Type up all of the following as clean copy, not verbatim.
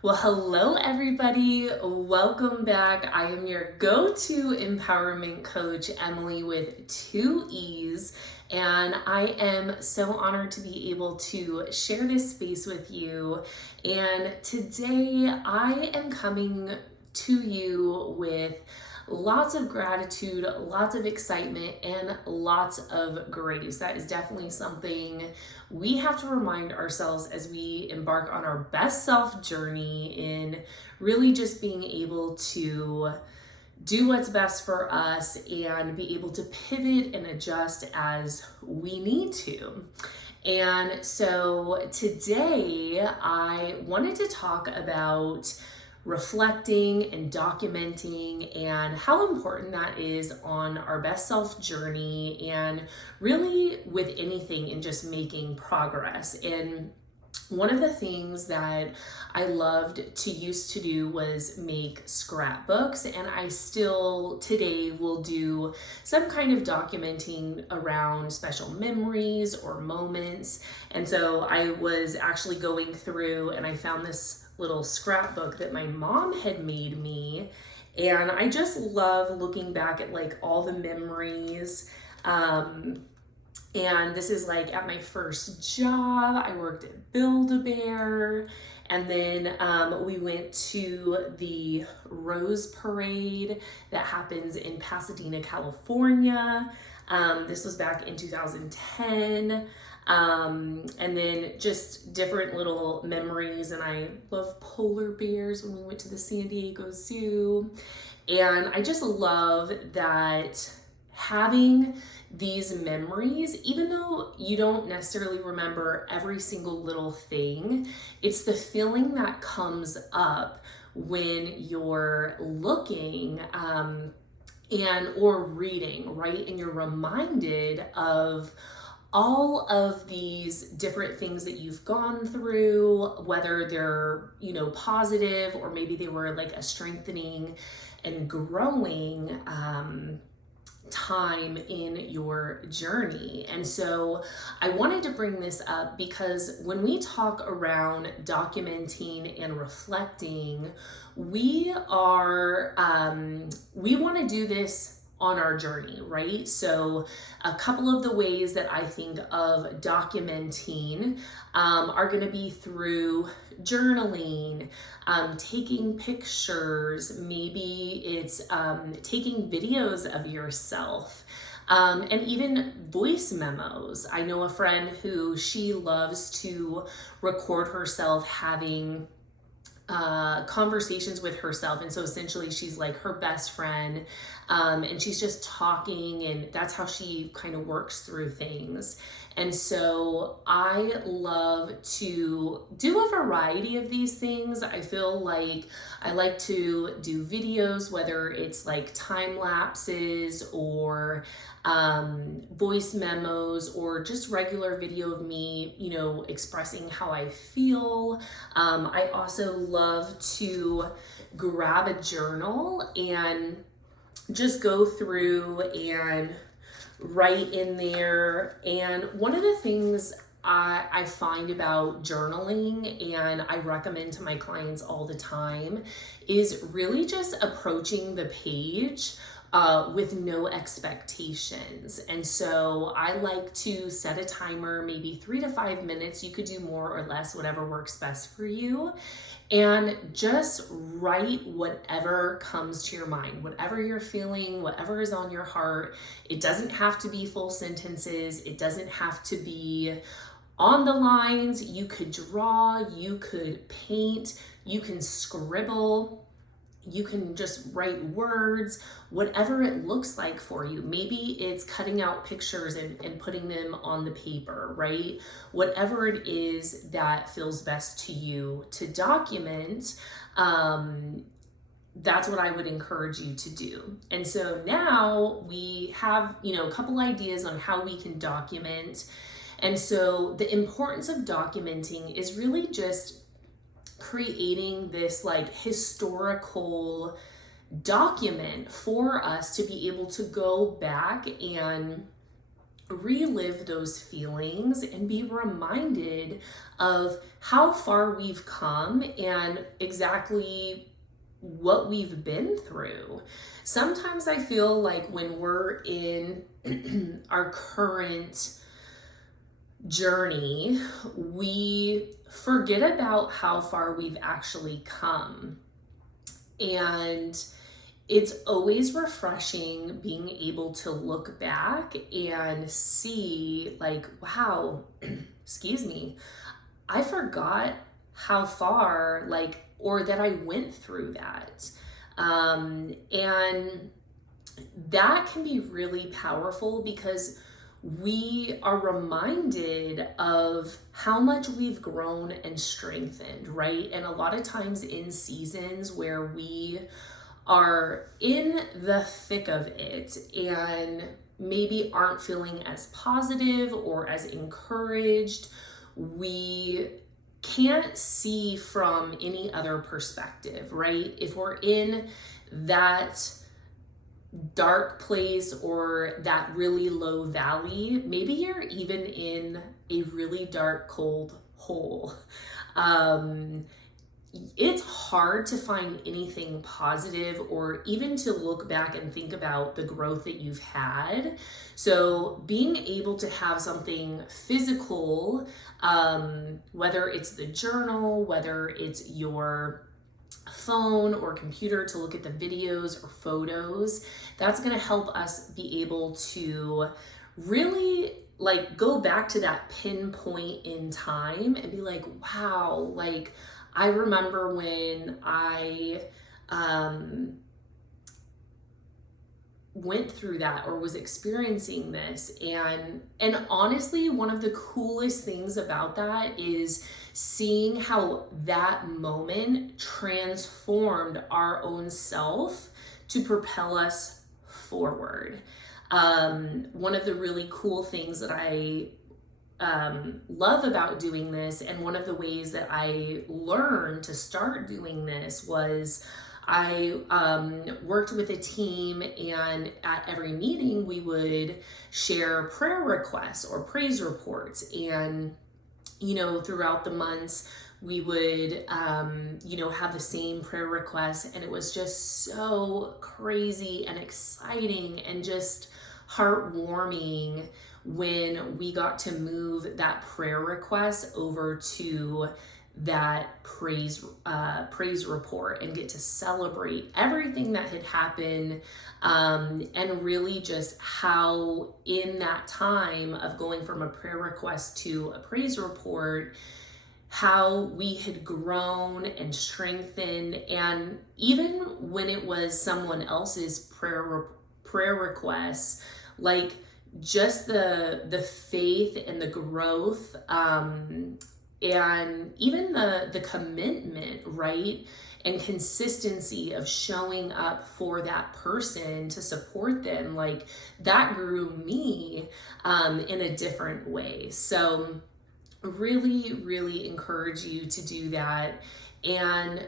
Well, hello everybody. Welcome back. I am your go-to empowerment coach, Emilee with 2 E's, and I am so honored to be able to share this space with you. And today I am coming to you with lots of gratitude, lots of excitement, and lots of grace. That is definitely something we have to remind ourselves as we embark on our best self journey in really just being able to do what's best for us and be able to pivot and adjust as we need to. And so today I wanted to talk about reflecting and documenting and how important that is on our best self journey and really with anything in just making progress. And one of the things that I loved to used to do was make scrapbooks, and I still today will do some kind of documenting around special memories or moments. And so I was actually going through and I found this little scrapbook that my mom had made me, and I just love looking back at like all the memories. And this is like at my first job. I worked at Build-A-Bear. And then we went to the Rose Parade that happens in Pasadena, California. This was back in 2010. And then just different little memories. And I love polar bears when we went to the San Diego Zoo. And I just love that having these memories, even though you don't necessarily remember every single little thing, it's the feeling that comes up when you're looking and or reading, right? And you're reminded of all of these different things that you've gone through, whether they're, positive or maybe they were like a strengthening and growing time in your journey. And so I wanted to bring this up because when we talk around documenting and reflecting, we want to do this on our journey, right? So a couple of the ways that I think of documenting are going to be through journaling, taking pictures, maybe it's taking videos of yourself, and even voice memos. I know a friend who she loves to record herself having conversations with herself, and so essentially she's like her best friend, and she's just talking, and that's how she kind of works through things. And so I love to do a variety of these things. I feel like I like to do videos, whether it's like time lapses or voice memos or just regular video of me, expressing how I feel. I also love to grab a journal and just go through and write in there. And one of the things I find about journaling, and I recommend to my clients all the time, is really just approaching the page with no expectations. And so I like to set a timer, maybe 3 to 5 minutes. You could do more or less, whatever works best for you. And just write whatever comes to your mind, whatever you're feeling, whatever is on your heart. It doesn't have to be full sentences. It doesn't have to be on the lines. You could draw, you could paint, you can scribble. You can just write words, whatever it looks like for you. Maybe it's cutting out pictures and putting them on the paper, right? Whatever it is that feels best to you to document, that's what I would encourage you to do. And so now we have, a couple ideas on how we can document. And so the importance of documenting is really just creating this like historical document for us to be able to go back and relive those feelings and be reminded of how far we've come and exactly what we've been through. Sometimes I feel like when we're in our current journey, we forget about how far we've actually come. And it's always refreshing being able to look back and see, like, wow, excuse me, I forgot how far, like, or that I went through that. And that can be really powerful because we are reminded of how much we've grown and strengthened, right? And a lot of times in seasons where we are in the thick of it and maybe aren't feeling as positive or as encouraged, we can't see from any other perspective, right? If we're in that dark place or that really low valley, maybe you're even in a really dark, cold hole. It's hard to find anything positive or even to look back and think about the growth that you've had. So being able to have something physical, whether it's the journal, whether it's your phone or computer to look at the videos or photos, that's going to help us be able to really like go back to that pinpoint in time and be like, wow, like I remember when I went through that or was experiencing this. And honestly, one of the coolest things about that is seeing how that moment transformed our own self to propel us forward. One of the really cool things that I love about doing this, and one of the ways that I learned to start doing this, was I worked with a team, and at every meeting we would share prayer requests or praise reports. And, you know, throughout the months we would, you know, have the same prayer requests. And it was just so crazy and exciting and just heartwarming when we got to move that prayer request over to that praise report and get to celebrate everything that had happened, and really just how in that time of going from a prayer request to a praise report, how we had grown and strengthened. And even when it was someone else's prayer requests, like just the faith and the growth, and even the commitment, right? And consistency of showing up for that person to support them, like that grew me in a different way. So really, really encourage you to do that. And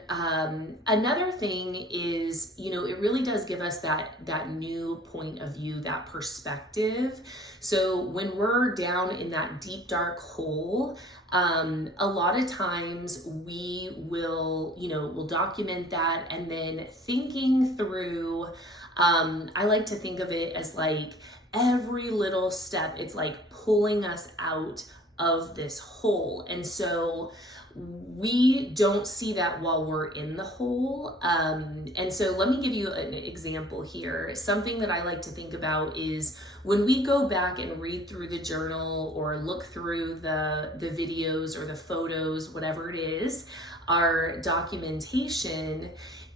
another thing is, you know, it really does give us that new point of view, that perspective. So when we're down in that deep, dark hole, a lot of times we will, you know, we'll document that, and then thinking through, I like to think of it as like every little step, it's like pulling us out of this hole. And so we don't see that while we're in the hole. And so let me give you an example here. Something that I like to think about is when we go back and read through the journal or look through the videos or the photos, whatever it is, our documentation,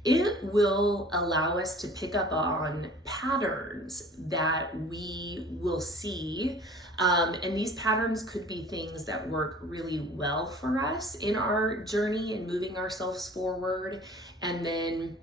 it will allow us to pick up on patterns that we will see. And these patterns could be things that work really well for us in our journey and moving ourselves forward. And then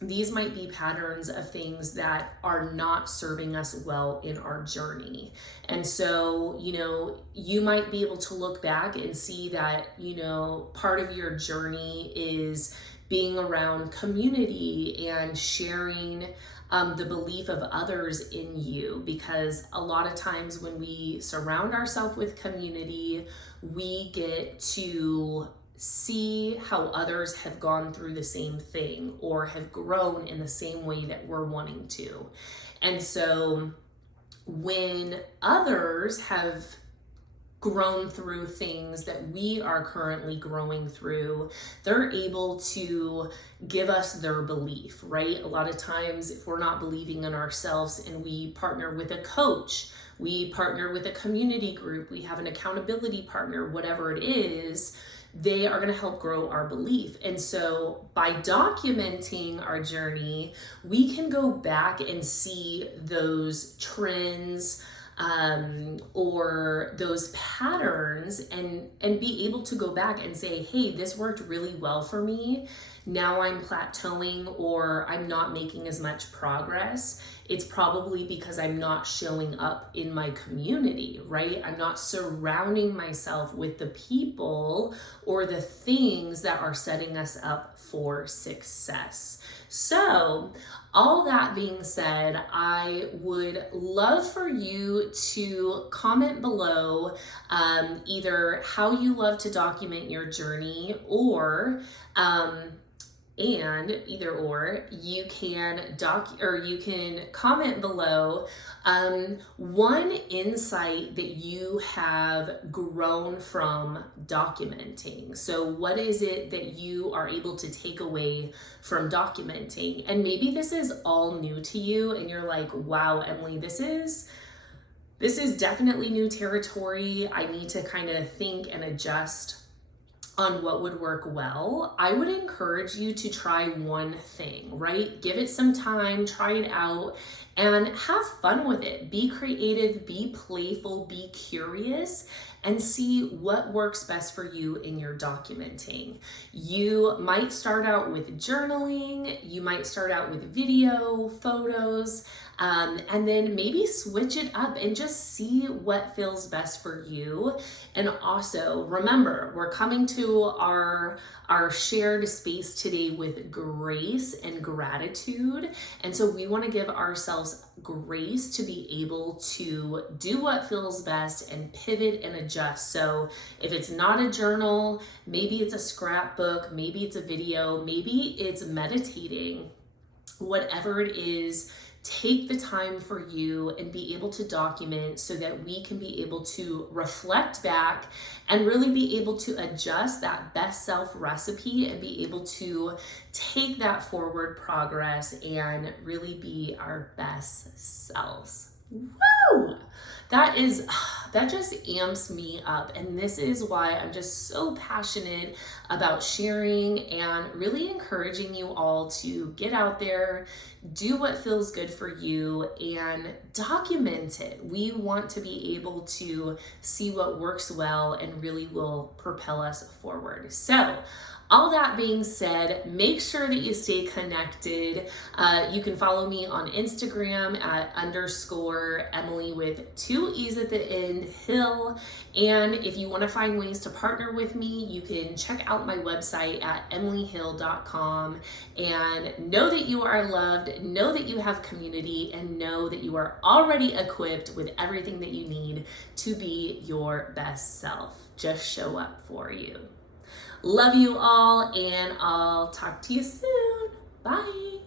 these might be patterns of things that are not serving us well in our journey. And so, you know, you might be able to look back and see that, you know, part of your journey is being around community and sharing the belief of others in you, because a lot of times when we surround ourselves with community, we get to see how others have gone through the same thing or have grown in the same way that we're wanting to. And so when others have grown through things that we are currently growing through, they're able to give us their belief, right? A lot of times, if we're not believing in ourselves and we partner with a coach, we partner with a community group, we have an accountability partner, whatever it is, they are going to help grow our belief. And so by documenting our journey, we can go back and see those trends, or those patterns, and be able to go back and say, hey, this worked really well for me. Now I'm plateauing or I'm not making as much progress. It's probably because I'm not showing up in my community, right? I'm not surrounding myself with the people or the things that are setting us up for success. So, all that being said, I would love for you to comment below either how you love to document your journey, or and either or, you can you can comment below one insight that you have grown from documenting. So what is it that you are able to take away from documenting? And maybe this is all new to you and you're like, wow, Emilee, this is definitely new territory. I need to kind of think and adjust on what would work well. I would encourage you to try one thing, right? Give it some time, try it out, and have fun with it. Be creative, be playful, be curious, and see what works best for you in your documenting. You might start out with journaling, you might start out with video, photos, and then maybe switch it up and just see what feels best for you. And also remember, we're coming to our shared space today with grace and gratitude. And so we want to give ourselves grace to be able to do what feels best and pivot and adjust. So if it's not a journal, maybe it's a scrapbook, maybe it's a video, maybe it's meditating, whatever it is. Take the time for you and be able to document so that we can be able to reflect back and really be able to adjust that best self recipe and be able to take that forward progress and really be our best selves. Woo! That just amps me up. And this is why I'm just so passionate about sharing and really encouraging you all to get out there, do what feels good for you, and document it. We want to be able to see what works well and really will propel us forward. So, all that being said, make sure that you stay connected. You can follow me on Instagram at _Emilee with 2 E's at the end, Hill. And if you want to find ways to partner with me, you can check out my website at emileehill.com, and know that you are loved, know that you have community, and know that you are already equipped with everything that you need to be your best self. Just show up for you. Love you all, and I'll talk to you soon. Bye.